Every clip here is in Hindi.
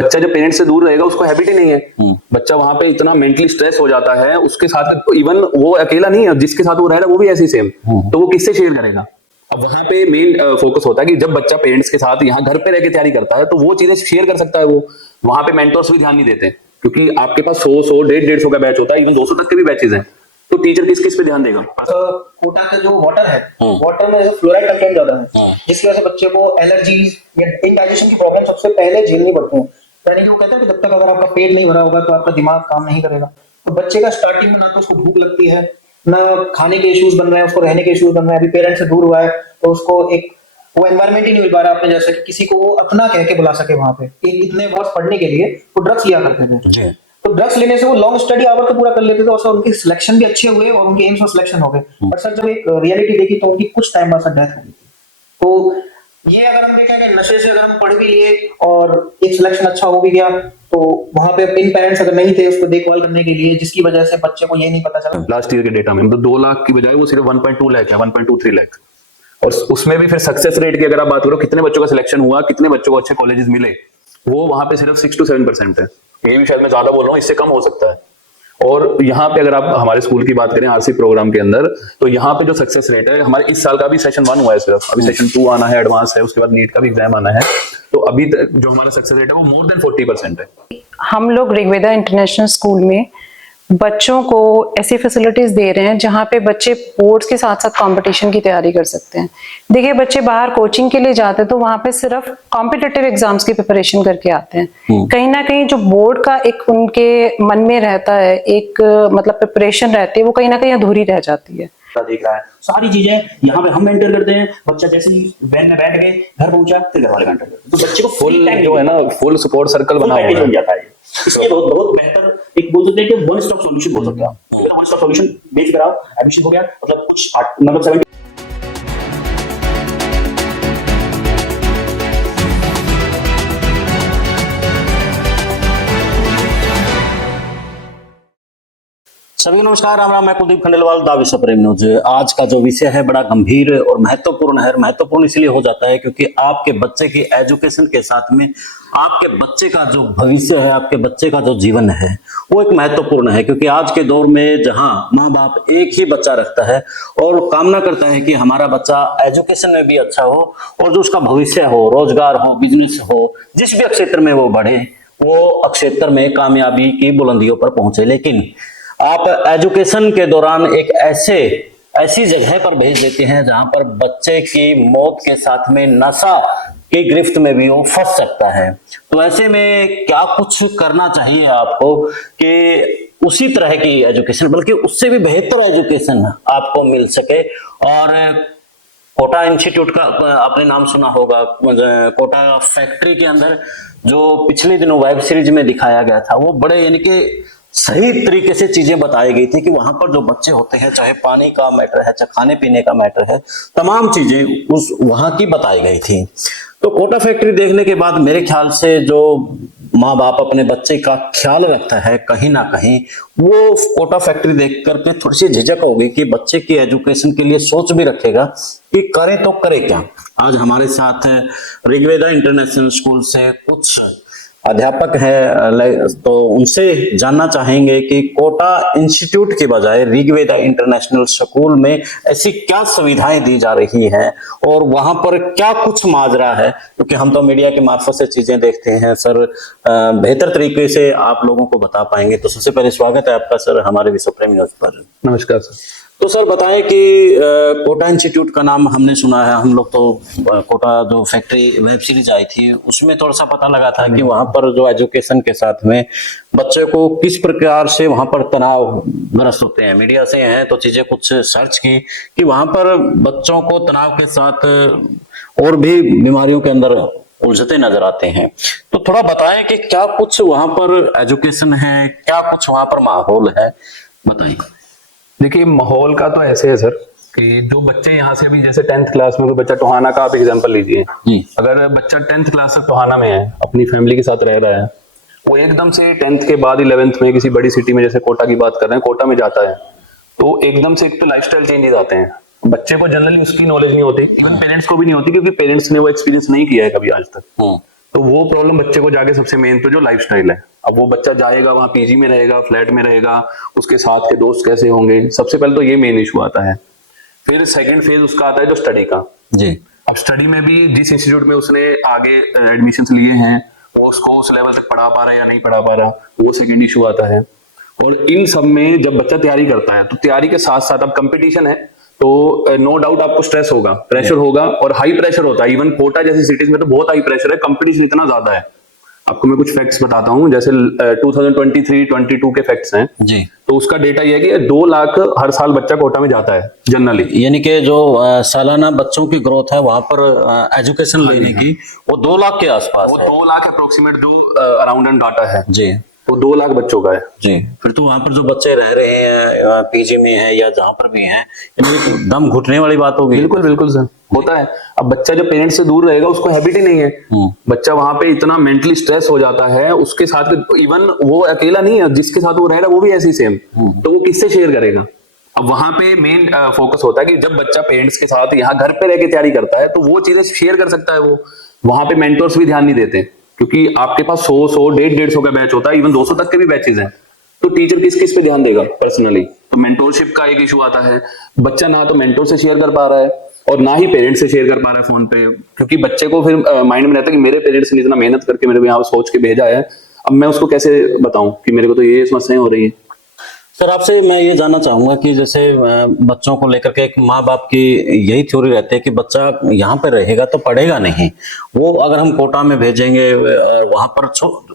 बच्चा जब पेरेंट्स से दूर रहेगा उसको हैबिट ही नहीं है, बच्चा वहां पे इतना मेंटली स्ट्रेस हो जाता है, उसके साथ इवन वो अकेला नहीं है, जिसके साथ वो रह रहा है वो भी ऐसे ही सेम, तो वो किससे शेयर करेगा। अब वहां पे मेन फोकस होता है कि जब बच्चा पेरेंट्स के साथ यहाँ घर पे रह के तैयारी करता है तो वो चीजें शेयर कर सकता है, वो वहां पे मेंटर्स भी ध्यान नहीं देते क्योंकि आपके पास 100 150 का बैच होता है, इवन 200 तक के भी बैचेज हैं, तो टीचर किस किस पे ध्यान देगा। कोटा का जो वाटर है, वाटर में फ्लोराइड कंटेंट ज्यादा है, जिसकी वजह से बच्चे को एलर्जीज या इंडाइजेशन की प्रॉब्लम सबसे पहले झेलनी पड़ती है। यानी कि वो कहते हैं कि जब तक अगर आपका पेट नहीं भरा होगा तो आपका दिमाग काम नहीं करेगा। तो बच्चे का स्टार्टिंग में ना तो उसको भूख लगती है, ना खाने के इश्यूज बन रहे हैं, उसको रहने के इश्यूज बन रहे हैं। अभी पेरेंट्स से दूर हुआ है तो उसको एक वो एनवायरमेंट ही नहीं मिल पा रहा अपने जैसे कि किसी को वो अपना कह के बुला सके। वहां पे इतने वर्ष पढ़ने के लिए वो ड्रग्स लिया करते थे, तो ड्रग्स लेने से वो लॉन्ग स्टडी आवर तो पूरा कर लेते थे और सर उनके सिलेक्शन भी अच्छे हुए और उनके एम्स में सिलेक्शन हो गए। बट सर जब एक रियलिटी देखी तो उनकी कुछ टाइम बाद सर डेथ हो गई। तो ये अगर हम देखें कि नशे से अगर हम पढ़ भी लिए और एक सिलेक्शन अच्छा हो भी गया तो वहां पे इन पेरेंट्स अगर नहीं थे उसको देखभाल करने के लिए, जिसकी वजह से बच्चे को ये नहीं पता चला। लास्ट ईयर के डेटा में मतलब 2 लाख की बजाय वो सिर्फ 1.2 लाख है, 1.23 लाख, और उसमें भी फिर सक्सेस रेट की अगर आप बात करो कितने बच्चों का सिलेक्शन हुआ, कितने बच्चों को अच्छे कॉलेजेस मिले, वो वहां पे सिर्फ 6 to 7% है। ये भी शायद मैं ज्यादा बोल रहा हूँ, इससे कम हो सकता है। और यहाँ पे अगर आप हमारे स्कूल की बात करें आरसी प्रोग्राम के अंदर, तो यहाँ पे जो सक्सेस रेट है, हमारे इस साल का भी सेशन 1 हुआ है सिर्फ, अभी सेशन 2 आना है, एडवांस है, उसके बाद नीट का भी एग्जाम आना है, तो अभी तक जो हमारा सक्सेस रेट है वो मोर देन 40% है। हम लोग ऋग्वेदा इंटरनेशनल स्कूल में बच्चों को ऐसी फैसिलिटीज दे रहे हैं जहाँ पे बच्चे बोर्ड्स के साथ साथ कंपटीशन की तैयारी कर सकते हैं। देखिए बच्चे बाहर कोचिंग के लिए जाते हैं तो वहाँ पे सिर्फ कॉम्पिटिटिव एग्जाम्स की प्रिपरेशन करके आते हैं। कहीं ना कहीं जो बोर्ड का एक उनके मन में रहता है, एक मतलब प्रिपरेशन रहती है, वो कहीं ना कहीं अधूरी रह जाती है। देख रहा है सारी चीजें यहाँ पे हम मेंटर करते हैं। बच्चा जैसे ही वैन में बैठ गए, घर पहुंचा, फिर घर वाले मेंटर करते हैं, तो बच्चे को फुल जो है ना फुल सपोर्ट सर्कल बना हुआ है, जाता है। इसलिए बहुत बेहतर एक बोल सकते हैं कि वन स्टॉप सॉल्यूशन बोल सकते हैं आप। वन स्टॉप सॉल्यूशन बेच कराओ, एडमिशन हो गया, मतलब कुछ मतलब 70। सभी नमस्कार, राम राम। मैं कुलदीप खंडेलवाल, दा विश्व प्रेम न्यूज। आज का जो विषय है बड़ा गंभीर और महत्वपूर्ण है। महत्वपूर्ण इसलिए हो जाता है क्योंकि आपके बच्चे की एजुकेशन के साथ में आपके बच्चे का जो भविष्य है, आपके बच्चे का जो जीवन है, वो एक महत्वपूर्ण है। क्योंकि आज के दौर में जहां माँ बाप एक ही बच्चा रखता है और कामना करता है कि हमारा बच्चा एजुकेशन में भी अच्छा हो और जो उसका भविष्य हो, रोजगार हो, बिजनेस हो, जिस भी क्षेत्र में वो बढ़े, वो क्षेत्र में कामयाबी की बुलंदियों पर पहुंचे। लेकिन आप एजुकेशन के दौरान एक ऐसी जगह पर भेज देते हैं जहां पर बच्चे की मौत के साथ में नशा की गिरफ्त में भी वो फंस सकता है। तो ऐसे में क्या कुछ करना चाहिए आपको कि उसी तरह की एजुकेशन, बल्कि उससे भी बेहतर एजुकेशन आपको मिल सके। और कोटा इंस्टीट्यूट का आपने नाम सुना होगा, कोटा फैक्ट्री के अंदर जो पिछले दिनों वेब सीरीज में दिखाया गया था, वो बड़े यानी कि सही तरीके से चीजें बताई गई थी कि वहां पर जो बच्चे होते हैं, चाहे पानी का मैटर है, चाहे खाने पीने का मैटर है, तमाम चीजें उस वहां की बताई गई थी। तो कोटा फैक्ट्री देखने के बाद मेरे ख्याल से जो माँ बाप अपने बच्चे का ख्याल रखता है, कहीं ना कहीं वो कोटा फैक्ट्री देख करके थोड़ी सी झिझक होगी कि बच्चे की एजुकेशन के लिए सोच भी रखेगा कि करे तो करे क्या। आज हमारे साथ ऋग्वेदा इंटरनेशनल स्कूल से कुछ अध्यापक है, तो उनसे जानना चाहेंगे कि कोटा इंस्टीट्यूट के बजाय ऋग्वेदा इंटरनेशनल स्कूल में ऐसी क्या सुविधाएं दी जा रही हैं और वहां पर क्या कुछ माजरा है। क्योंकि हम तो मीडिया के मार्फत से चीजें देखते हैं सर, बेहतर तरीके से आप लोगों को बता पाएंगे। तो सबसे पहले स्वागत है आपका सर हमारे विश्व प्रेम न्यूज पर। नमस्कार सर। तो सर बताएं कि कोटा इंस्टीट्यूट का नाम हमने सुना है, हम लोग तो कोटा जो फैक्ट्री वेब सीरीज आई थी उसमें थोड़ा सा पता लगा था कि वहां पर जो एजुकेशन के साथ में बच्चे को किस प्रकार से वहां पर तनाव ग्रस्त होते हैं। मीडिया से हैं तो चीजें कुछ सर्च की कि वहां पर बच्चों को तनाव के साथ और भी बीमारियों के अंदर उलझते नजर आते हैं। तो थोड़ा बताएं कि क्या कुछ वहां पर एजुकेशन है, क्या कुछ वहां पर माहौल है, बताइए। देखिए माहौल का तो ऐसे है सर कि जो बच्चे यहाँ से अभी जैसे 10th क्लास में, कोई बच्चा टोहाना का आप एग्जांपल लीजिए, अगर बच्चा 10th क्लास तक टोहाना में है, अपनी फैमिली के साथ रह रहा है, वो एकदम से 10th के बाद 11th में किसी बड़ी सिटी में, जैसे कोटा की बात कर रहे हैं, कोटा में जाता है, तो एकदम से एक तो लाइफस्टाइल चेंजेस आते हैं। बच्चे को जनरली उसकी नॉलेज नहीं होती, इवन पेरेंट्स को भी नहीं होती, क्योंकि पेरेंट्स ने वो एक्सपीरियंस नहीं किया है कभी आज तक। तो वो प्रॉब्लम बच्चे को जाके सबसे मेन तो जो लाइफस्टाइल है, अब वो बच्चा जाएगा वहां पीजी में रहेगा, फ्लैट में रहेगा, उसके साथ के दोस्त कैसे होंगे, सबसे पहले तो ये मेन इशू आता है। फिर सेकंड फेज उसका आता है जो स्टडी का। जी। अब स्टडी में भी जिस इंस्टीट्यूट में उसने आगे एडमिशन लिए हैं वो उसको उस लेवल तक पढ़ा पा रहा है या नहीं पढ़ा पा रहा, वो सेकंड इशू आता है। और इन सब में जब बच्चा तैयारी करता है तो तैयारी के साथ साथ अब कंपटीशन है, तो नो डाउट आपको स्ट्रेस होगा, प्रेशर होगा, और हाई प्रेशर होता है। इवन कोटा जैसी सिटीज में तो बहुत हाई प्रेशर है, कंपटीशन इतना ज्यादा है। आपको मैं कुछ फैक्ट्स बताता हूँ, जैसे 2023-22 के फैक्ट्स हैं, जी। तो उसका डेटा यह है कि 2 लाख हर साल बच्चा कोटा में जाता है जनरली। यानी कि जो सालाना बच्चों की ग्रोथ है वहां पर एजुकेशन लेने की, वो 2 लाख के आसपास वो है। 2 लाख अप्रोक्सीमेट जो अराउंड एंड डाटा है, जी। वो 2 लाख बच्चों का है। जी। फिर तो वहां पर जो बच्चे रह रहे हैं पीजी में है या जहां पर भी हैं, इनमें तो दम घुटने वाली बात होगी। बिल्कुल बिल्कुल सर, होता है। अब बच्चा जब पेरेंट्स से दूर रहेगा उसको हैबिट ही नहीं है, बच्चा वहां पे इतना मेंटली स्ट्रेस हो जाता है, उसके साथ इवन वो अकेला नहीं है, जिसके साथ वो रहेगा वो भी ऐसी सेम, तो वो किससे शेयर करेगा। अब वहां पे मेन फोकस होता है कि जब बच्चा पेरेंट्स के साथ यहाँ घर पे रह के तैयारी करता है तो वो चीजें शेयर कर सकता है। वो वहां पे मेंटर्स भी ध्यान नहीं देते, क्योंकि आपके पास 100, 150 का बैच होता है, इवन 200 तक के भी बैचेज हैं, तो टीचर किस किस पे ध्यान देगा पर्सनली। तो मेंटोरशिप का एक इशू आता है, बच्चा ना तो मेंटोर से शेयर कर पा रहा है और ना ही पेरेंट्स से शेयर कर पा रहा है फोन पे, क्योंकि बच्चे को फिर माइंड में रहता है कि मेरे पेरेंट्स ने इतना मेहनत करके मेरे को यहाँ सोच के भेजा है, अब मैं उसको कैसे बताऊं कि मेरे को तो ये समस्याएं हो रही है। सर आपसे मैं ये जानना चाहूंगा कि जैसे बच्चों को लेकर के एक माँ बाप की यही थ्योरी रहती है कि बच्चा यहाँ पे रहेगा तो पढ़ेगा नहीं, वो अगर हम कोटा में भेजेंगे वहां पर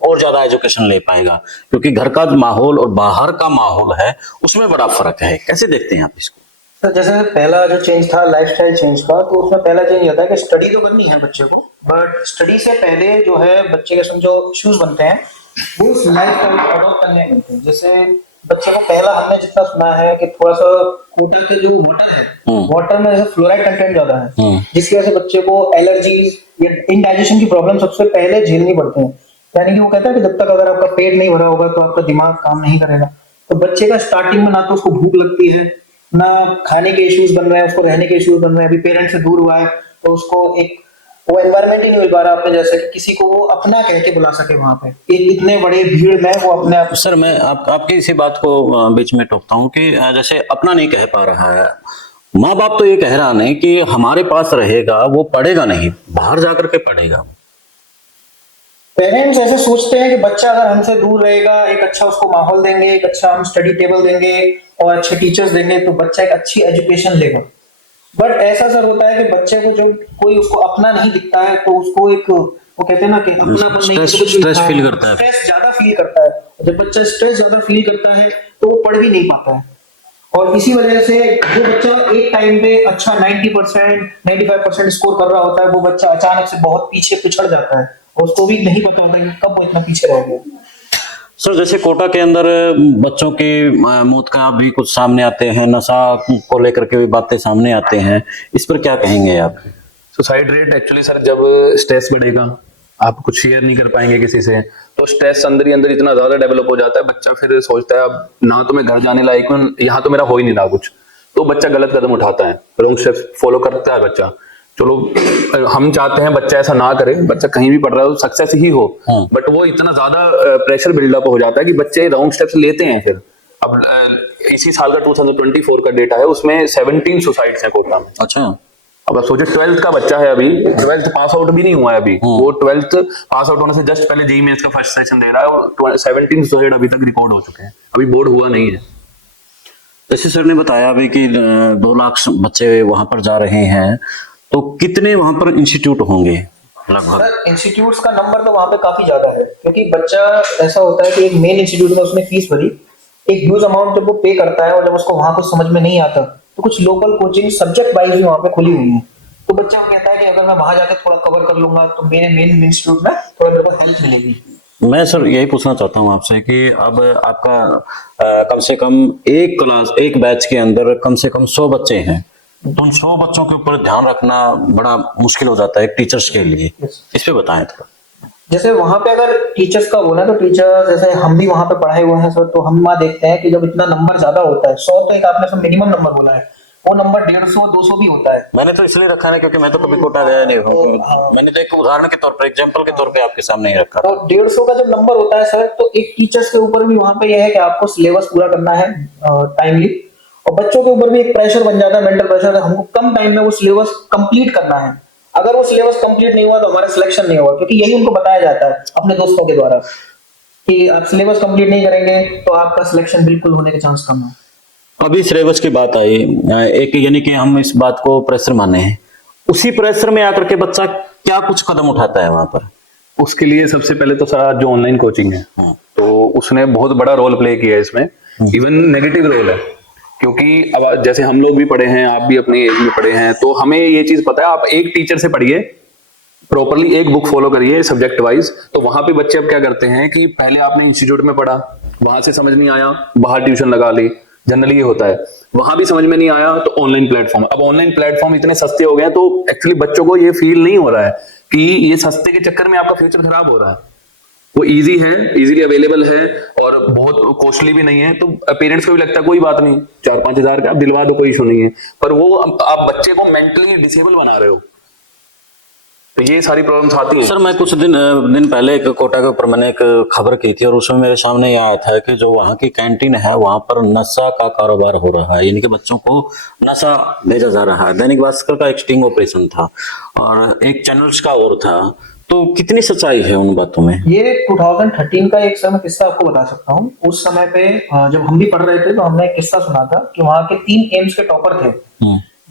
और ज्यादा एजुकेशन ले पाएगा, क्योंकि घर का जो माहौल और बाहर का माहौल है उसमें बड़ा फर्क है। कैसे देखते हैं आप इसको? तो जैसे पहला जो चेंज था लाइफस्टाइल चेंज का, तो उसमें पहला चेंज ये था कि स्टडी तो करनी है बच्चे को, बट स्टडी से पहले जो है बच्चे के समझो इश्यूज बनते हैं वो लाइफस्टाइल अडॉप्ट करने मिलते हैं। जैसे बच्चे को पहला हमने जितना सुना है कि थोड़ा सा कोटा के जो वाटर है, वाटर में जैसे फ्लोराइड कंटेंट ज्यादा है, जिसकी वजह से बच्चे को एलर्जीज या इंडाइजेशन की प्रॉब्लम सबसे पहले झेलनी पड़ती है। यानी कि वो कहता है कि जब तक अगर आपका पेट नहीं भरा होगा तो आपका दिमाग काम नहीं करेगा। तो बच्चे का स्टार्टिंग में ना तो उसको भूख लगती है, ना खाने के इश्यूज बन रहे हैं, उसको रहने के इश्यूज बन रहे हैं। अभी पेरेंट्स से दूर हुआ है तो उसको एक वो एनवायरनमेंट ही नहीं मिल पा रहा अपने जैसे कि किसी को वो अपना कह के बुला सके वहां पे, एक इतने बड़े भीड़ में वो अपने आप। सर मैं आपकी इसी बात को बीच में टोकता हूँ कि जैसे अपना नहीं कह पा रहा है, माँ बाप तो ये कह रहा नहीं कि हमारे पास रहेगा, वो पढ़ेगा नहीं, बाहर जाकर के पढ़ेगा। पेरेंट्स ऐसे सोचते हैं कि बच्चा अगर हमसे दूर रहेगा, एक अच्छा उसको माहौल देंगे, एक अच्छा हम स्टडी टेबल देंगे और अच्छे टीचर्स देंगे तो बच्चा एक अच्छी एजुकेशन लेगा। बट ऐसा सर होता है कि बच्चे को जब कोई उसको अपना नहीं दिखता है तो उसको एक वो कहते हैं ना कि अपनापन नहीं, स्ट्रेस फील करता है, स्ट्रेस ज्यादा फील करता है। जब बच्चा स्ट्रेस ज्यादा फील करता है तो वो पढ़ भी नहीं पाता है, और इसी वजह से जो बच्चा एक टाइम पे अच्छा 90%, 95% स्कोर कर रहा होता है, वो बच्चा अचानक से बहुत पीछे पिछड़ जाता है और उसको भी नहीं पता होता कि कब वो इतना पीछे रह गया। सर जैसे कोटा के अंदर बच्चों की मौत का भी कुछ सामने आते हैं, नशा को लेकर के भी बातें सामने आते हैं, इस पर क्या कहेंगे आप? सुसाइड रेट एक्चुअली सर जब स्ट्रेस बढ़ेगा, आप कुछ शेयर नहीं कर पाएंगे किसी से, तो स्ट्रेस अंदर ही अंदर इतना ज्यादा डेवलप हो जाता है, बच्चा फिर सोचता है अब ना तो मैं घर जाने लायक हूँ, यहाँ तो मेरा हो ही नहीं रहा कुछ, तो बच्चा गलत कदम उठाता है, रॉन्ग स्टेप्स फॉलो करता है बच्चा। चलो हम चाहते हैं बच्चा ऐसा ना करे, बच्चा कहीं भी पढ़ रहा है सक्सेस ही हो, बट वो इतना ज्यादा प्रेशर बिल्डअप हो जाता है कि बच्चे रॉन्ग स्टेप्स लेते हैं। फिर अब इसी साल का 2024 का डेटा है, उसमें 17 सुसाइड्स हैं कोटा में। अच्छा। अब आप सोचिए 12th का बच्चा है, अभी 12th पास आउट भी नहीं हुआ है अभी, वो 12th पास आउट होने से जस्ट पहले जेईई मेंस का फर्स्ट सेशन दे रहा है और 17 सुसाइड अभी तक रिकॉर्ड हो चुके हैं, अभी बोर्ड हुआ नहीं है। जैसे सर ने बताया अभी कि 2 लाख बच्चे वहां पर जा रहे हैं, तो कितने वहां पर इंस्टीट्यूट होंगे लगभग? सर इंस्टीट्यूट्स का नंबर तो वहां पे काफी ज्यादा है, क्योंकि बच्चा ऐसा होता है कि एक मेन इंस्टीट्यूट में उसने फीस भरी, एक ह्यूज अमाउंट जब वो पे करता है और जब उसको वहां कुछ समझ में नहीं आता तो कुछ लोकल कोचिंग सब्जेक्ट वाइज भी वहां पे खुली हुई है, तो बच्चा कहता है कि अगर मैं वहां जाके थोड़ा कवर कर लूंगा तो मेरे मेन इंस्टीट्यूट में थोड़ा मेरे को हेल्प मिलेगी। मैं सर यही पूछना चाहता हूं आपसे कि अब आपका कम से कम एक क्लास, एक बैच के अंदर कम से कम 100 बच्चे हैं, तो उन 100 बच्चों के ऊपर ध्यान रखना बड़ा मुश्किल हो जाता है टीचर्स के लिए, इस पे बताएं थोड़ा। जैसे वहां पे अगर टीचर्स का बोला तो टीचर जैसे हम भी वहां पे पढ़ाए हुए हैं सर, तो हम वहां देखते हैं कि जब इतना नंबर ज्यादा होता है, 100 तो एक आपने सब मिनिमम नंबर बोला है, वो नंबर 150-200 भी होता है। मैंने तो इसलिए रखा है क्योंकि मैं तो कभी कोटा गया नहीं हूँ। हाँ। मैंने तो एक उदाहरण के तौर पर, एग्जाम्पल के तौर पे आपके सामने ही रखा। तो 150 का जब नंबर होता है सर, तो एक टीचर्स के ऊपर भी वहां पे यह है कि आपको सिलेबस पूरा करना है टाइमली, और बच्चों के ऊपर भी एक प्रेशर बन जाता है, मेंटल प्रेशर, हमको कम टाइम में वो सिलेबस कंप्लीट करना है। अगर वो सिलेबस कंप्लीट नहीं हुआ तो हमारा सिलेक्शन नहीं होगा, क्योंकि यही उनको बताया जाता है अपने दोस्तों के द्वारा कि आप सिलेबस कंप्लीट नहीं करेंगे तो आपका सिलेक्शन बिल्कुल होने के चांस कम है। अभी सिलेबस की बात आई, एक यानी कि हम इस बात को प्रेशर माने हैं, उसी प्रेशर में आकर के बच्चा क्या कुछ कदम उठाता है वहां पर? उसके लिए सबसे पहले तो सर जो ऑनलाइन कोचिंग है, तो उसने बहुत बड़ा रोल प्ले किया है इसमें, इवन नेगेटिव रोल है। क्योंकि अब जैसे हम लोग भी पढ़े हैं, आप भी अपनी एज में पढ़े हैं, तो हमें ये चीज पता है, आप एक टीचर से पढ़िए प्रॉपरली, एक बुक फॉलो करिए सब्जेक्ट वाइज, तो वहां पे बच्चे अब क्या करते हैं कि पहले आपने इंस्टीट्यूट में पढ़ा, वहां से समझ नहीं आया, बाहर ट्यूशन लगा ली, जनरली ये होता है, वहां भी समझ में नहीं आया तो ऑनलाइन प्लेटफॉर्म। अब ऑनलाइन प्लेटफॉर्म इतने सस्ते हो गए हैं, तो एक्चुअली बच्चों को ये फील नहीं हो रहा है कि ये सस्ते के चक्कर में आपका फ्यूचर खराब हो रहा है। वो इजी है, इजीली अवेलेबल है और बहुत कॉस्टली भी नहीं है, तो पेरेंट्स को भी लगता है कोई बात नहीं, 4-5 हजार का आप दिलवा दो, कोई इशू नहीं है। पर वो आप बच्चे को मेंटली डिसेबल बना रहे हो, तो ये सारी प्रॉब्लम्स आती है। सर मैं कुछ दिन पहले एक कोटा के ऊपर मैंने एक खबर की थी, और उसमें मेरे सामने ये आया था कि जो वहाँ की कैंटीन है वहां पर नशा का कारोबार हो रहा है, यानी कि बच्चों को नशा भेजा जा रहा है। दैनिक भास्कर का एक स्टिंग ऑपरेशन था और एक चैनल्स का और था, तो कितनी सच्चाई है उन बातों में? ये 2013 का एक समय किस्सा आपको बता सकता हूँ। उस समय पे जब हम भी पढ़ रहे थे तो हमने एक किस्सा सुना था कि वहाँ के 3 एम्स के टॉपर थे,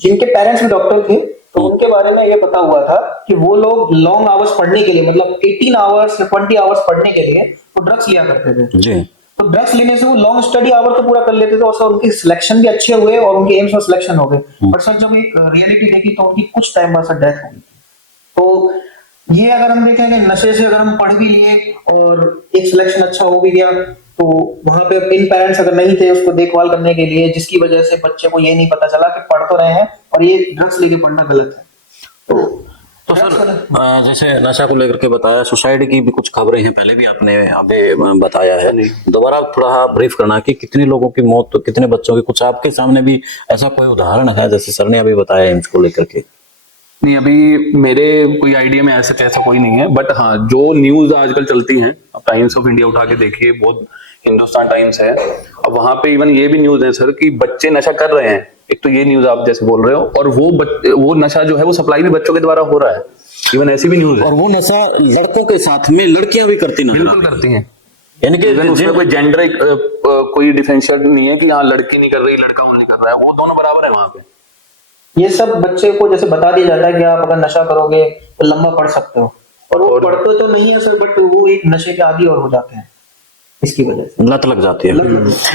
जिनके पेरेंट्स भी डॉक्टर थे, तो उनके बारे में ये पता हुआ था कि वो लोग लॉन्ग आवर्स पढ़ने के लिए, मतलब 18 आवर्स या 20 आवर्स पढ़ने के लिए वो ड्रग्स लिया करते थे जी। तो ड्रग्स लेने से वो लॉन्ग स्टडी आवर तो पूरा कर लेते थे, और सर उनके सिलेक्शन भी अच्छे हुए और उनके एम्स में सिलेक्शन हो गए। पर सर जब एक रियलिटी देखी तो उनकी कुछ टाइम बाद सर डेथ हो गई। तो ये अगर हम देखें कि नशे से अगर हम पढ़ भी लिए और एक सिलेक्शन अच्छा हो भी गया, तो वहां पे इन पेरेंट्स अगर नहीं थे उसको देखभाल करने के लिए, जिसकी वजह से बच्चे को ये नहीं पता चला कि पढ़ तो रहे हैं और ये ड्रग्स लेके पढ़ना गलत है। तो सर जैसे नशा को लेकर के बताया, सुसाइड की भी कुछ खबरें हैं, पहले भी आपने अभी बताया है, दोबारा थोड़ा ब्रीफ करना कि कितने लोगों की मौत, तो कितने बच्चों की, कुछ आपके सामने भी ऐसा कोई उदाहरण है जैसे सर ने अभी बताया एम्स को लेकर के? नहीं, अभी मेरे कोई आइडिया में ऐसा कोई नहीं है, बट हाँ जो न्यूज आजकल चलती हैं, अब टाइम्स ऑफ इंडिया उठा के देखिए, बहुत हिंदुस्तान टाइम्स है, अब वहां पे इवन ये भी न्यूज है सर कि बच्चे नशा कर रहे हैं। एक तो ये न्यूज आप जैसे बोल रहे हो, और वो नशा जो है वो सप्लाई भी बच्चों के द्वारा हो रहा है, इवन ऐसी भी न्यूज है। और वो नशा लड़कों के साथ में लड़कियां भी करती नजर बिल्कुल करती हैं, यानी कि उसमें कोई जेंडर कोई डिफरेंशिएट नहीं है कि हाँ लड़की नहीं कर रही लड़का नहीं कर रहा है, वो दोनों बराबर है वहां पे। ये सब बच्चे को जैसे बता दिया जाता है कि आप अगर नशा करोगे तो लंबा पढ़ सकते हो, और वो पढ़ते तो नहीं है सर, बट वो एक नशे के आदी और हो जाते हैं, इसकी वजह से लत लग जाती है।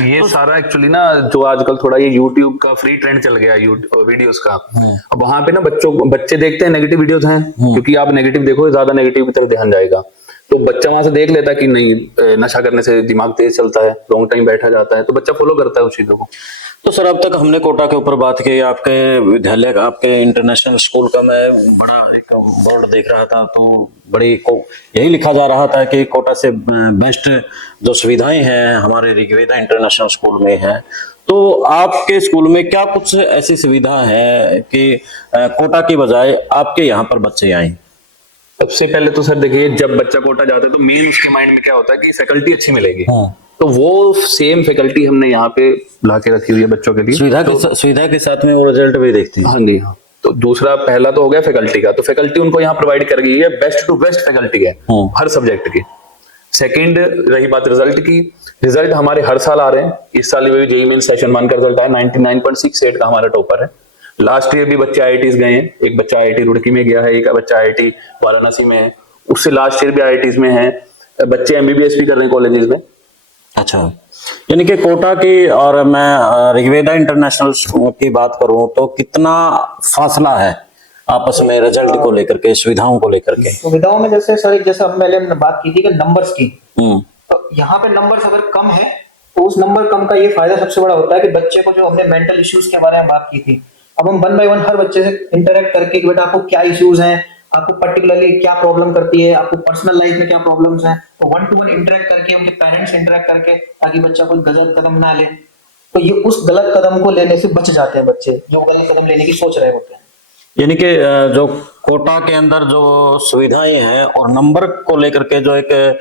ये सारा एक्चुअली ना जो आजकल थोड़ा ये YouTube का फ्री ट्रेंड चल गया है वीडियोस का, अब वहां पे ना बच्चे देखते हैं नेगेटिव वीडियोस हैं, क्योंकि आप नेगेटिव देखो ज्यादा नेगेटिव की तरफ ध्यान जाएगा, तो बच्चा वहां से देख लेता है कि नहीं नशा करने से दिमाग तेज चलता है, लॉन्ग टाइम बैठा जाता है, तो बच्चा फॉलो करता है उस चीजों को। तो सर अब तक हमने कोटा के ऊपर बात की, आपके विद्यालय का, आपके इंटरनेशनल स्कूल का मैं बड़ा एक बोर्ड देख रहा था, तो बड़ी यही लिखा जा रहा था कि कोटा से बेस्ट जो सुविधाएं हैं हमारे ऋग्वेदा इंटरनेशनल स्कूल में है। तो आपके स्कूल में क्या कुछ ऐसी सुविधा है कि कोटा की बजाय आपके यहाँ पर बच्चे आए? सबसे पहले तो सर देखिए, जब बच्चा कोटा जाता है तो मेन उसके माइंड में क्या होता है कि फैकल्टी अच्छी मिलेगी, तो वो सेम फैकल्टी हमने यहाँ पे ला के रखी हुई है बच्चों के लिए। सुविधा के साथ में वो रिजल्ट भी देखते हैं। हाँ जी हाँ। तो दूसरा पहला तो हो गया फैकल्टी का, तो फैकल्टी उनको यहाँ प्रोवाइड कर गई है, बेस्ट टू बेस्ट फैकल्टी है हर सब्जेक्ट की। सेकंड रही बात रिजल्ट की, रिजल्ट हमारे हर साल आ रहे हैं, इस साल भी जेईई मेंस सेशन 1 का रिजल्ट आया, 99.68 का हमारा टॉपर है। लास्ट ईयर भी बच्चे आईआईटीज गए हैं, एक बच्चा आईआईटी रुड़की में गया है, एक बच्चा आईआईटी वाराणसी में है, उससे लास्ट ईयर भी आईआईटीज में है, बच्चे एमबीबीएस भी कर रहे हैं कॉलेजेस में। अच्छा, यानी कि कोटा की और मैं ऋग्वेदा इंटरनेशनल की बात करूं तो कितना फासला है आपस में रिजल्ट को लेकर के, सुविधाओं को लेकर के? सुविधाओं में जैसे सर, जैसे हम पहले हमने बात की थी कि नंबर्स की, तो यहाँ पे नंबर्स अगर कम है तो उस नंबर कम का ये फायदा सबसे बड़ा होता है कि बच्चे को, जो हमने मेंटल इश्यूज के बारे में बात की थी, अब हम 1 बाय 1 हर बच्चे से इंटरेक्ट करके बेटा आपको क्या इश्यूज हैं, आपको पर्टिकुलरली क्या प्रॉब्लम करती है, आपको पर्सनल लाइफ में क्या प्रॉब्लम्स हैं, तो 1 to 1 इंटरेक्ट करके, उनके पेरेंट्स इंटरेक्ट करके, ताकि बच्चा कोई गलत कदम ना ले, तो ये उस गलत कदम को लेने से बच जाते हैं बच्चे, जो गलत कदम लेने की सोच रहे होते हैं। यानी कि जो कोटा के अंदर जो सुविधाएं हैं और नंबर को लेकर के जो एक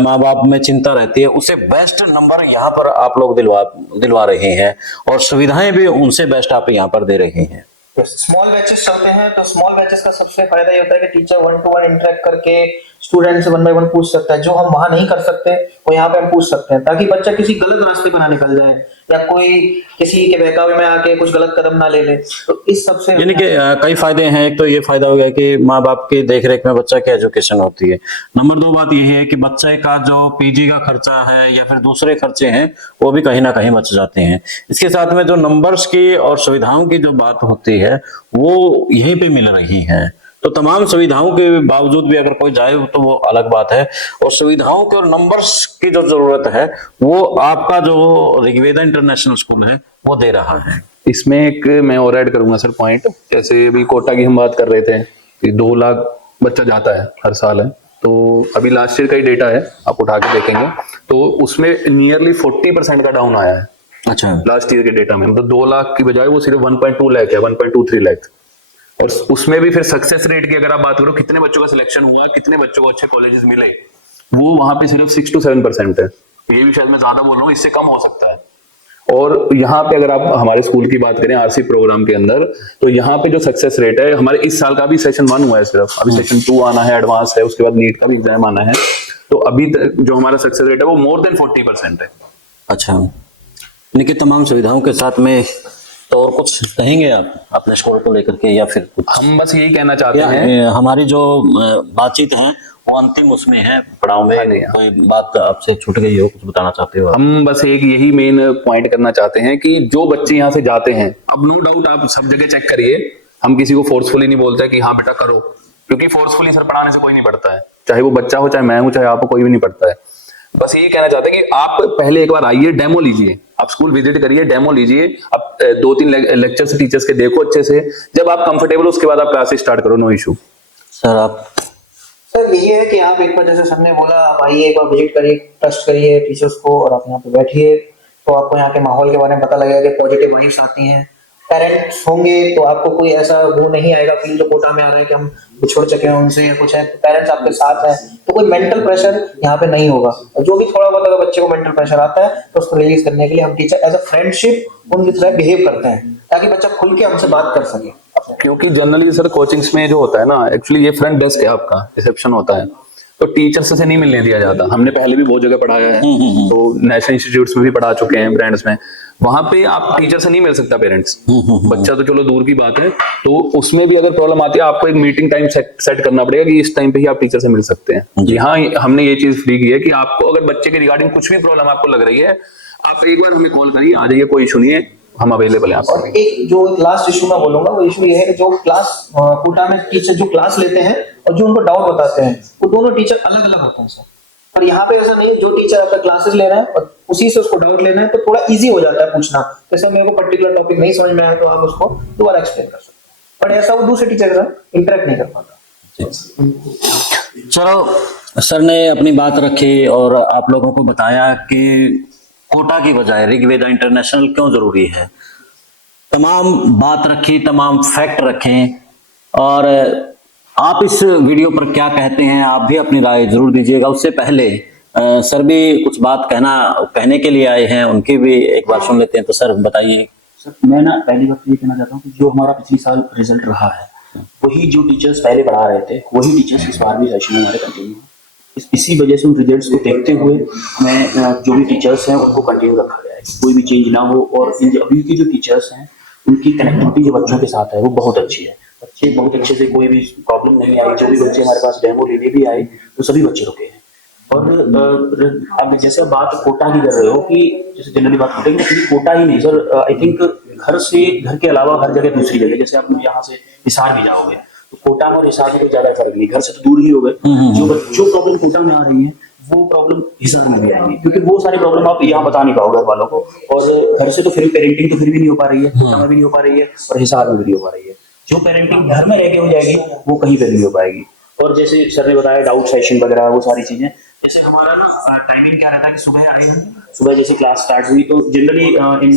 माँ बाप में चिंता रहती है, उसे बेस्ट नंबर यहाँ पर आप लोग दिलवा रहे हैं और सुविधाएं भी उनसे बेस्ट आप यहाँ पर दे रहे हैं। स्मॉल बैचेस चलते हैं, तो स्मॉल बैचेस का सबसे फायदा ये होता है कि टीचर 1-to-1 इंटरेक्ट करके स्टूडेंट से 1 by 1 पूछ सकता है, जो हम वहां नहीं कर सकते वो यहाँ पे हम पूछ सकते हैं, ताकि बच्चा किसी गलत रास्ते पर ना निकल जाए या कोई किसी के बहकावे में आके कुछ गलत कदम ना ले ले। तो इस सबसे यानी कि कई फायदे हैं। एक तो ये फायदा हो गया कि माँ बाप की देखरेख में बच्चा की एजुकेशन होती है। नंबर 2 बात यह है कि बच्चे का जो पीजी का खर्चा है या फिर दूसरे खर्चे हैं वो भी कहीं ना कहीं बच जाते हैं। इसके साथ में जो नंबर्स की और सुविधाओं की जो बात होती है वो यहीं पे मिल रही है। तो तमाम सुविधाओं के बावजूद भी अगर कोई जाए तो वो अलग बात है, और सुविधाओं के और नंबर्स की जो जरूरत है वो आपका जो ऋग्वेदा इंटरनेशनल स्कूल है वो दे रहा है। इसमें एक मैं और ऐड करूंगा सर पॉइंट, जैसे अभी कोटा की हम बात कर रहे थे कि 2 लाख बच्चा जाता है हर साल है, तो अभी लास्ट ईयर का ही डेटा है, आप उठा के देखेंगे तो उसमें नियरली 40% का डाउन आया है। अच्छा, लास्ट ईयर के डेटा में मतलब 2 लाख की बजाय वो सिर्फ 1.2 लाख है, 1.23 लाख। और उसमें भी फिर सक्सेस रेट की अगर आप बात करो, कितने बच्चों का सिलेक्शन हुआ, कितने बच्चों को अच्छे कॉलेजेस मिले, वो वहां पे सिर्फ 6 to 7% है। ये भी शायद मैं ज्यादा बोल रहा हूँ, इससे कम हो सकता है। और यहाँ पे अगर आप हमारे स्कूल की बात करें आरसी प्रोग्राम के अंदर, तो यहाँ पे जो सक्सेस रेट है, हमारे इस साल का भी सेशन 1 हुआ है सिर्फ, अभी सेशन 2 आना है, एडवांस है, उसके बाद नीट का भी एग्जाम आना है, तो अभी तक जो हमारा सक्सेस रेट है वो मोर देन 40% है। अच्छा, यानी कि तमाम सुविधाओं के साथ में। तो और कुछ कहेंगे आप अपने स्कूल को लेकर के या फिर कुछ? हम बस यही कहना चाहते हैं, हमारी जो बातचीत है वो अंतिम उसमें है पड़ाव में, कोई बात आपसे छूट गई हो, कुछ बताना चाहते हो? हम बस एक यही मेन पॉइंट करना चाहते हैं कि जो बच्चे यहाँ से जाते हैं, अब नो डाउट आप सब जगह चेक करिए, हम किसी को फोर्सफुली नहीं बोलते कि हाँ बेटा करो, क्योंकि फोर्सफुली सर पढ़ाने से कोई नहीं पढ़ता है, चाहे वो बच्चा हो, चाहे मैं हूं, चाहे आप, कोई भी नहीं पढ़ता है। बस यही कहना चाहते हैं कि आप पहले एक बार आइए, डेमो लीजिए, आप स्कूल विजिट करिए, डेमो लीजिए, आप 2-3 लेक्चर्स टीचर्स के देखो अच्छे से, जब आप कंफर्टेबल हो उसके बाद आप क्लासेस स्टार्ट करो, नो इशू। सर आप? सर यही है कि आप एक बार, जैसे सर ने बोला, आप आइए एक बार विजिट करिए, ट्रस्ट करिए टीचर्स को, और आप यहाँ पे बैठिए तो आपको यहाँ के माहौल के बारे में पता लगेगा कि पॉजिटिव वाइब्स आती हैं। पेरेंट्स होंगे तो आपको कोई ऐसा वो नहीं आएगा फील जो कोटा में आ रहा है कि हम छोड़ चुके हैं उनसे या कुछ है, पेरेंट्स आपके साथ है, तो कोई मेंटल प्रेशर यहाँ पे नहीं होगा। और जो भी थोड़ा बहुत अगर बच्चे को मेंटल प्रेशर आता है तो उसको रिलीज करने के लिए हम टीचर एज अ फ्रेंडशिप उनकी तरह बिहेव करते हैं, ताकि बच्चा खुल के हमसे बात कर सके। क्योंकि जनरली सर कोचिंग्स में जो होता है ना, एक्चुअली ये फ्रंट डेस्क है आपका, रिसेप्शन होता है, तो टीचर्स से नहीं मिलने दिया जाता। हमने पहले भी बहुत जगह पढ़ाया है, तो नेशनल इंस्टीट्यूट्स में भी पढ़ा चुके हैं, ब्रांड्स में, वहां पे आप टीचर से नहीं मिल सकता पेरेंट्स, बच्चा तो चलो दूर की बात है, तो उसमें भी अगर प्रॉब्लम आती है आपको एक मीटिंग टाइम सेट करना पड़ेगा कि इस टाइम पे ही आप टीचर से मिल सकते हैं। यहाँ हमने ये चीज फ्री की है कि आपको अगर बच्चे के रिगार्डिंग कुछ भी प्रॉब्लम आपको लग रही है, आप एक बार हमें कॉल करिए, आ जाइए, कोई इशू नहीं है, हम अवेलेबल हैं आपको। एक जो लास्ट इशू मैं बोलूंगा, वो इशू ये है कि जो क्लास कोटा में टीचर जो क्लास लेते हैं और जो उनको डाउट बताते हैं, वो दोनों टीचर अलग अलग होते हैं सर। पर यहाँ पे ऐसा नहीं है, जो टीचर आपका क्लासेस ले रहा है और उसी से उसको डाउट लेना है, तो थोड़ा इजी हो जाता है पूछना। जैसे मेरे को पर्टिकुलर टॉपिक नहीं समझ में आया तो आप उसको दोबारा एक्सप्लेन कर सकते हैं, पर ऐसा वो दूसरे टीचर के साथ इंटरेक्ट नहीं कर पाता। चलो, सर ने अपनी बात रखी और आप लोगों को बताया कि कोटा की बजाय ऋग्वेदा इंटरनेशनल क्यों जरूरी है, तमाम बात रखी, तमाम फैक्ट रखें, और आप इस वीडियो पर क्या कहते हैं आप भी अपनी राय जरूर दीजिएगा। उससे पहले सर भी कुछ बात कहने के लिए आए हैं, उनकी भी एक बार सुन लेते हैं। तो सर बताइए। सर मैं ना पहली बात ये कहना चाहता हूँ कि जो हमारा पिछले साल रिजल्ट रहा है, वही जो टीचर्स पहले पढ़ा रहे थे वही टीचर्स इस बार भी सेशन में हमारे कंटिन्यू है। इसी वजह से उन रिजल्ट्स को देखते हुए हमें जो भी टीचर्स हैं उनको कंटिन्यू रखा गया है, कोई भी चेंज ना हो। और अभी की जो टीचर्स हैं उनकी कनेक्टिविटी जो बच्चों के साथ है वो बहुत अच्छी है, बच्चे बहुत अच्छे से, कोई भी प्रॉब्लम नहीं आई। जो भी बच्चे हमारे पास डेमो लेने भी आए तो सभी बच्चे रुके हैं। और अब जैसे बात कोटा की कर रहे हो कि जैसे जनरली बात करेंगे, लेकिन कोटा ही नहीं सर, आई थिंक घर के अलावा हर जगह दूसरी जगह, जैसे आप यहाँ से हिसार भी जाओगे तो कोटा में और हिसार में कोई ज्यादा फर्क नहीं, घर से तो दूर ही हो गए। जो प्रॉब्लम कोटा में आ रही है वो प्रॉब्लम हिसार में भी आएगी, क्योंकि वो सारी प्रॉब्लम आप यहाँ बता नहीं पाओगे घर वालों को। और घर से तो फिर पेरेंटिंग तो फिर भी नहीं हो पा रही है, कोटा में भी नहीं हो पा रही है और हिसार में भी नहीं हो पा रही है। जो पेरेंटिंग घर में रह के हो जाएगी वो कहीं पे नहीं हो पाएगी। और जैसे सर ने बताया डाउट सेशन वगैरह वो सारी चीजें, जैसे हमारा ना टाइमिंग क्या रहता है कि सुबह आए हम, सुबह जैसे क्लास स्टार्ट हुई तो जनरली इन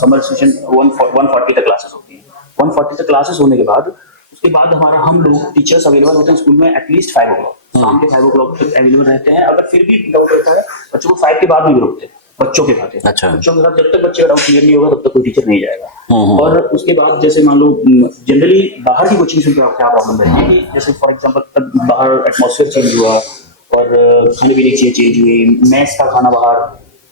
समर सेशन 140 तक क्लासेस होती है। 140 तक क्लासेस होने के बाद उसके बाद हमारा हम लोग टीचर्स अवेलेबल होते हैं स्कूल में एटलीस्ट 5 o'clock, शाम के 5 o'clock तक अवेलेबल रहते हैं। अगर फिर भी डाउट रहता है बच्चों को 5 के बाद भी रुकते हैं, बच्चों के साथ। अच्छा। बच्चों के साथ जब तक बच्चे का डाउट क्लियर नहीं होगा तब तक कोई टीचर नहीं जाएगा। और उसके बाद जैसे मान लो जनरली बाहर की कोचिंग से क्या प्रॉब्लम रहती है कि जैसे फॉर एग्जांपल बाहर एटमॉस्फेयर चेंज हुआ और खाने पीने की चीजें चेंज हुई, मैस का खाना बाहर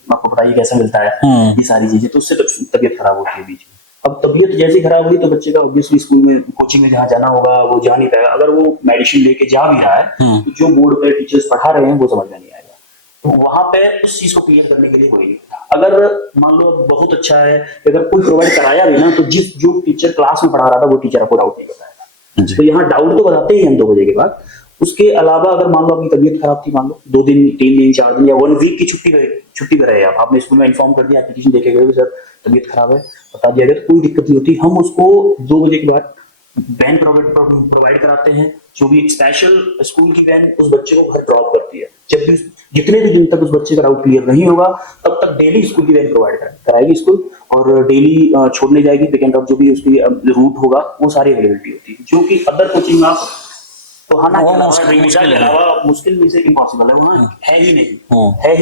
आपको पता ही कैसा मिलता है, ये सारी चीजें, तो उससे तबीयत खराब होती है बीच में। अब तबीयत जैसे ही खराब हुई तो बच्चे का ऑब्वियसली स्कूल में कोचिंग में जहाँ जाना होगा वो जा नहीं पाएगा। अगर वो मेडिसिन लेके जा भी रहा है तो जो बोर्ड पे टीचर्स पढ़ा रहे हैं वो समझ में नहीं आएगा। तो वहां पे उस चीज को क्लियर करने के लिए कोई नहीं। अगर मान लो बहुत अच्छा है कि अगर कोई प्रोवाइड कराया भी ना तो जो टीचर क्लास में पढ़ा रहा था वो टीचर आपको डाउट नहीं बताएगा। तो यहाँ डाउट तो बताते ही हम 2 बजे के बाद। उसके अलावा अगर मान लो आपकी तबीयत खराब थी, मान लो 2 दिन 3 दिन 4 दिन या 1 वीक की छुट्टी पर रहे, आपने स्कूल में इन्फॉर्म कर दिया, एप्लीकेशन देके गए सर तबीयत खराब है, बता दिया गया, तो कोई दिक्कत नहीं होती। हम उसको 2 बजे के बाद वैन प्रोवाइड कराते हैं, जो भी स्पेशल स्कूल की वैन उस बच्चे को घर ड्रॉप करती है। जब भी जितने भी दिन तक उस बच्चे का डाउट क्लियर नहीं होगा तब तक डेली स्कूल की वैन प्रोवाइड कराएगी स्कूल, और डेली छोड़ने जाएगी, पिक एंड ड्रॉप जो भी उसकी रूट होगा वो सारी अवेलेबिलिटी होती है, जो कि अदर कोचिंग में आप मुश्किल में से इम्पॉसिबल है, वहाँ है ही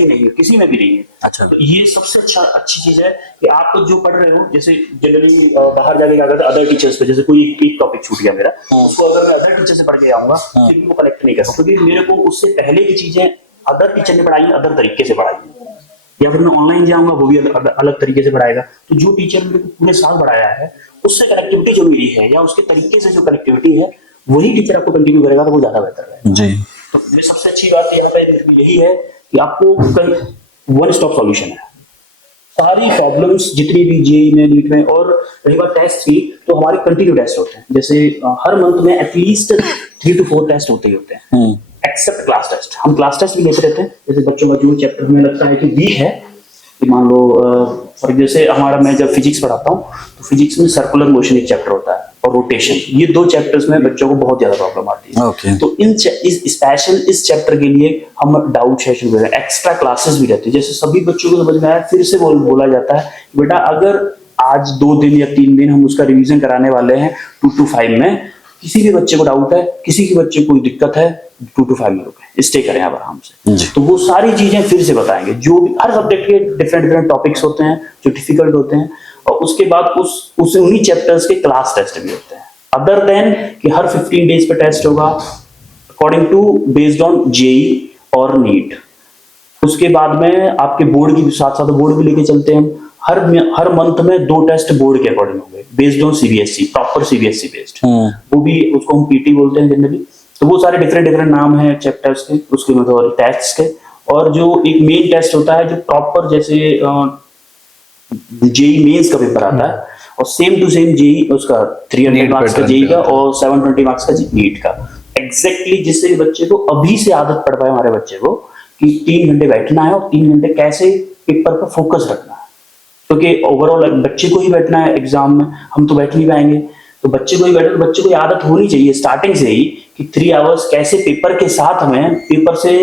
नहीं, किसी में भी नहीं है। अच्छा। तो ये सबसे अच्छी चीज है कि आप जो पढ़ रहे हो, जैसे जनरली बाहर जाके क्या करते हैं अदर टीचर्स पे, जैसे कोई एक टॉपिक छूट गया मेरा, उसको अगर मैं अदर टीचर से पढ़ के आऊंगा फिर भी वो कनेक्ट नहीं कर सकता, क्योंकि मेरे को उससे पहले की चीजें अदर टीचर ने पढ़ाई, अदर तरीके से पढ़ाई, या फिर मैं ऑनलाइन जाऊंगा वो भी अलग तरीके से पढ़ाएगा। तो जो टीचर मेरे को पूरे साल पढ़ाया है उससे कनेक्टिविटी जो मिली है या उसके तरीके से जो कनेक्टिविटी है वही टीचर आपको कंटिन्यू करेगा तो वो ज्यादा बेहतर है जी। तो ये सबसे अच्छी बात यहाँ पे यही है कि आपको वन स्टॉप सॉल्यूशन है सारी प्रॉब्लम्स जितनी भी जेई में नीट में। और रही बात टेस्ट की, तो हमारे कंटिन्यू टेस्ट होते हैं, जैसे हर मंथ में एटलीस्ट 3 to 4 टेस्ट होते ही होते हैं, एक्सेप्ट क्लास टेस्ट। हम क्लास टेस्ट भी लेते रहते हैं, जैसे बच्चों का जो चैप्टर हमें लगता है कि वीक है, कि मान लो फॉर जैसे हमारा मैं जब फिजिक्स पढ़ाता हूँ तो फिजिक्स में सर्कुलर मोशन एक चैप्टर होता है और रोटेशन, ये 2 चैप्टर्स में बच्चों को बहुत ज्यादा प्रॉब्लम आती है। Okay. तो इस चैप्टर के लिए हम डाउट सेशन दे रहे हैं, एक्स्ट्रा क्लासेस भी रहती है, जैसे सभी बच्चों को समझ में आया फिर से बोला जाता है बेटा अगर आज 2 दिन या 3 दिन हम उसका रिवीजन कराने वाले हैं 2 to 5 में, किसी भी बच्चे को डाउट है, किसी के बच्चे को कोई दिक्कत है, 2 to 5 में रुके, स्टे करें आराम से। तो वो सारी चीजें फिर से बताएंगे, जो भी हर सब्जेक्ट के डिफरेंट टॉपिक्स होते हैं जो डिफिकल्ट होते हैं, और उसके बाद उन्हीं चैप्टर्स के क्लास टेस्ट भी होते हैं, अदर देन कि हर 15 डेज पे टेस्ट होगा according to based on JEE और नीट। उसके बाद में आपके बोर्ड की साथ बोर्ड भी लेके चलते हैं हम, हर मंथ में 2 टेस्ट बोर्ड के अकॉर्डिंग होंगे based on CBSE, proper CBSE based, वो भी उसको हम पीटी बोलते हैं जनरली। तो वो सारे डिफरेंट नाम है चैप्टर्स के, उसके मतलब टेस्ट के। और जो एक मेन टेस्ट होता है जो प्रॉपर जैसे जेई मेंस का पेपर आता है और सेम टू सेम जेई उसका 300 मार्क्स का जेई का और 720 मार्क्स का नीट का, एग्जैक्टली जिससे बच्चे को अभी से आदत पड़ पाए हमारे बच्चे को कि 3 घंटे बैठना है और 3 घंटे कैसे पेपर पर फोकस रखना है, क्योंकि ओवरऑल बच्चे को ही बैठना है एग्जाम में, हम तो बैठ नहीं पाएंगे, तो बच्चे को ही बैठे, तो बच्चे को आदत होनी चाहिए स्टार्टिंग से ही कि 3 आवर्स कैसे पेपर के साथ हमें पेपर से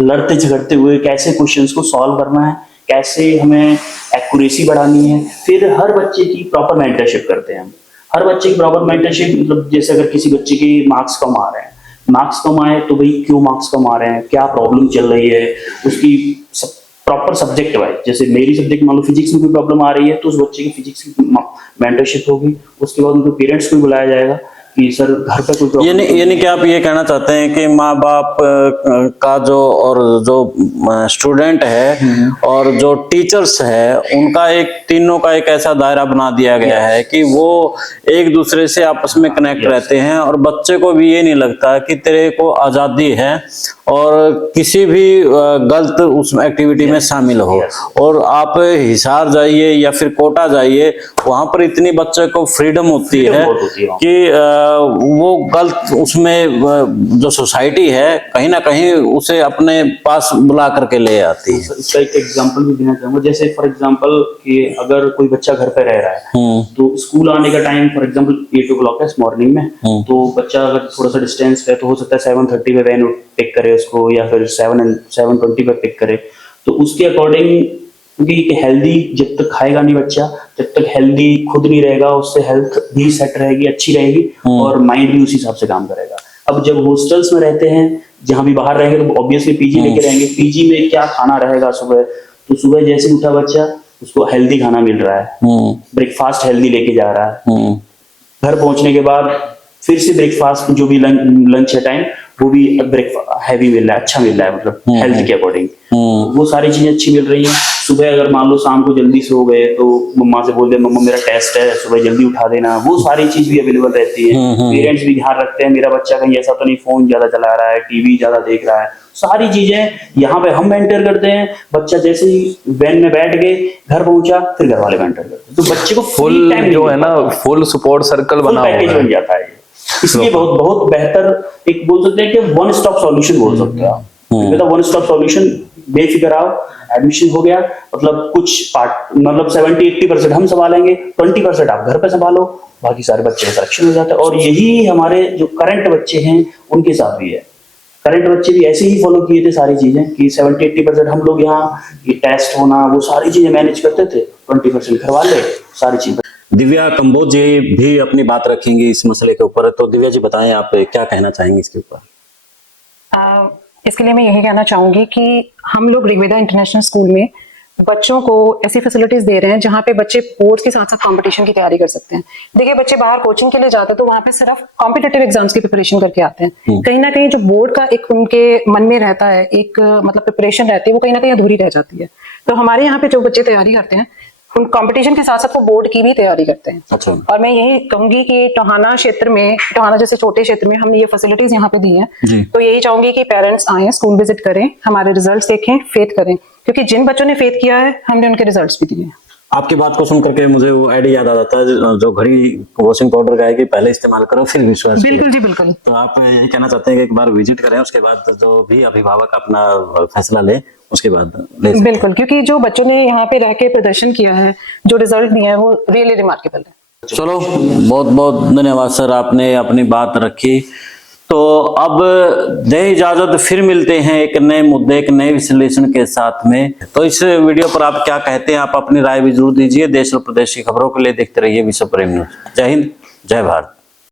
लड़ते झगड़ते हुए कैसे क्वेश्चंस को सॉल्व करना है, कैसे हमें एक्यूरेसी बढ़ानी है। फिर हर बच्चे की प्रॉपर मेंटरशिप करते हैं हम, हर बच्चे की प्रॉपर मेंटरशिप, मतलब जैसे अगर किसी बच्चे के मार्क्स कम आ रहे हैं, मार्क्स कम आए तो भाई क्यों मार्क्स कम आ रहे हैं, क्या प्रॉब्लम चल रही है, उसकी प्रॉपर सब्जेक्ट वाइज, जैसे मेरी सब्जेक्ट मान लो फिजिक्स में कोई प्रॉब्लम आ रही है तो उस बच्चे की फिजिक्स की मेंटरशिप होगी। उसके बाद उनके पेरेंट्स को बुलाया जाएगा कि सर घर पे कोई यानी कि आप ये कहना चाहते हैं कि माँ बाप का जो और जो स्टूडेंट है और जो टीचर्स है उनका तीनों का एक ऐसा दायरा बना दिया गया है कि वो एक दूसरे से आपस में कनेक्ट रहते हैं और बच्चे को भी ये नहीं लगता कि तेरे को आजादी है और किसी भी गलत उस एक्टिविटी में शामिल हो। और आप हिसार जाइए या फिर कोटा जाइए, वहां पर इतनी बच्चे को फ्रीडम होती है कि वो गलत उसमें जो सोसाइटी है कहीं ना कहीं उसे अपने पास बुला करके ले आती है। इसका एक एग्जांपल भी देना चाहूंगा, जैसे फॉर एग्जांपल कि अगर कोई बच्चा घर पे रह रहा है तो स्कूल आने का टाइम फॉर एग्जांपल 8 o'clock है मॉर्निंग में, तो बच्चा अगर थोड़ा सा डिस्टेंस है तो हो सकता है 7:30 में वैन पिक करे इसको या फिर 720 पे पिक करे, तो उसके अकॉर्डिंग, क्योंकि हेल्दी जब तक खाएगा नहीं बच्चा, जब तक हेल्दी खुद नहीं रहेगा, उससे हेल्थ भी सेट रहेगी, अच्छी रहेगी और माइंड भी उसी हिसाब से काम करेगा। अब जब हॉस्टल्स में रहते हैं, जहां भी बाहर रहेंगे तो ऑब्वियसली पीजी लेके रहेंगे। पीजी में क्या खाना रहेगा सुबह, तो सुबह जैसे उठा बच्चा उसको हेल्दी खाना मिल रहा है, ब्रेकफास्ट हेल्दी लेके जा रहा है, घर पहुंचने के बाद फिर से ब्रेकफास्ट जो भी लंच है टाइम, वो भी ब्रेकफास्ट हैवी मिल रहा है, अच्छा मिल रहा है, मतलब हेल्थ के अकॉर्डिंग वो सारी चीजें अच्छी मिल रही हैं। सुबह अगर मान लो शाम को जल्दी सो गए तो मम्मा से बोल दे मम्मा मेरा टेस्ट है, सुबह जल्दी उठा देना, वो सारी चीज भी अवेलेबल रहती है। पेरेंट्स भी ध्यान रखते हैं मेरा बच्चा कहीं ऐसा तो नहीं फोन ज्यादा चला रहा है, टीवी ज्यादा देख रहा है, सारी चीजें यहाँ पे हम मेंटेन करते हैं। बच्चा जैसे ही वैन में बैठ गए, घर पहुंचा, फिर घर वाले मेंटेन करते हैं, तो बच्चे को फुल जो है ना, फुल सपोर्ट सर्कल बना हुआ पैकेज है। बन जाता है। इसलिए बहुत बहुत बेहतर एक बोल सकते हैं कि वन स्टॉप सॉल्यूशन बोल सकते हैं आप। वन स्टॉप सॉल्यूशन, बेफिक्र आओ, एडमिशन हो गया, मतलब कुछ पार्ट, मतलब 70-80% हम संभालेंगे, 20% आप घर पे संभालो, बाकी सारे बच्चे का सिलेक्शन हो जाता है। और यही हमारे जो करंट बच्चे हैं उनके साथ भी है। करंट बच्चे भी ऐसे ही फॉलो किए थे सारी चीजें कि 70-80% हम लोग यहाँ ये टेस्ट होना वो सारी चीजें मैनेज करते थे, 20% घर वाले सारी चीजें। दिव्या कंबोज जी भी अपनी बात रखेंगी इस मसले के ऊपर, तो दिव्या जी बताएं आप क्या कहना चाहेंगे इसके ऊपर। इसके लिए मैं यही कहना चाहूंगी कि हम लोग ऋग्वेदा इंटरनेशनल स्कूल में बच्चों को ऐसी फैसिलिटीज दे रहे हैं जहाँ पे बच्चे बोर्ड्स के साथ साथ कंपटीशन की तैयारी कर सकते हैं। देखिए बच्चे बाहर कोचिंग के लिए जाते हैं तो वहाँ पे सिर्फ कॉम्पिटिटिव एग्जाम्स की प्रिपरेशन करके आते हैं। कहीं ना कहीं जो बोर्ड का एक उनके मन में रहता है, एक मतलब प्रिपरेशन रहती है, वो कहीं ना कहीं अधूरी रह जाती है। तो हमारे यहाँ पे जो बच्चे तैयारी करते हैं उन कंपटीशन के साथ साथ वो बोर्ड की भी तैयारी करते हैं। अच्छा। और मैं यही कहूंगी कि टोहाना क्षेत्र में, टोहाना जैसे छोटे क्षेत्र में हमने ये फैसिलिटीज यहाँ पे दी हैं, तो यही चाहूंगी कि पेरेंट्स आए, स्कूल विजिट करें, हमारे रिजल्ट्स देखें, फेथ करें, क्योंकि जिन बच्चों ने फेथ किया है हमने उनके रिजल्ट्स भी दिए हैं। आपकी बात को सुन करके मुझे वो आइडिया याद आ जाता है जो घड़ी वॉशिंग पाउडर का है कि पहले इस्तेमाल करो फिर विश्वास करो। बिल्कुल जी बिल्कुल। तो आप ये कहना चाहते हैं कि एक बार विजिट करें, उसके बाद जो भी अभिभावक अपना फैसला ले उसके बाद ले सकते हैं। बिल्कुल, क्योंकि जो बच्चों ने यहाँ पे रह के प्रदर्शन किया है, जो रिजल्ट दिए हैं, वो रियली रिमार्केबल है। चलो बहुत बहुत धन्यवाद सर, आपने अपनी बात रखी। तो अब दे इजाजत, फिर मिलते हैं एक नए मुद्दे, एक नए विश्लेषण के साथ में। तो इस वीडियो पर आप क्या कहते हैं, आप अपनी राय भी जरूर दीजिए। देश और प्रदेश की खबरों के लिए देखते रहिए विश्व प्रेम न्यूज। जय हिंद, जय भारत।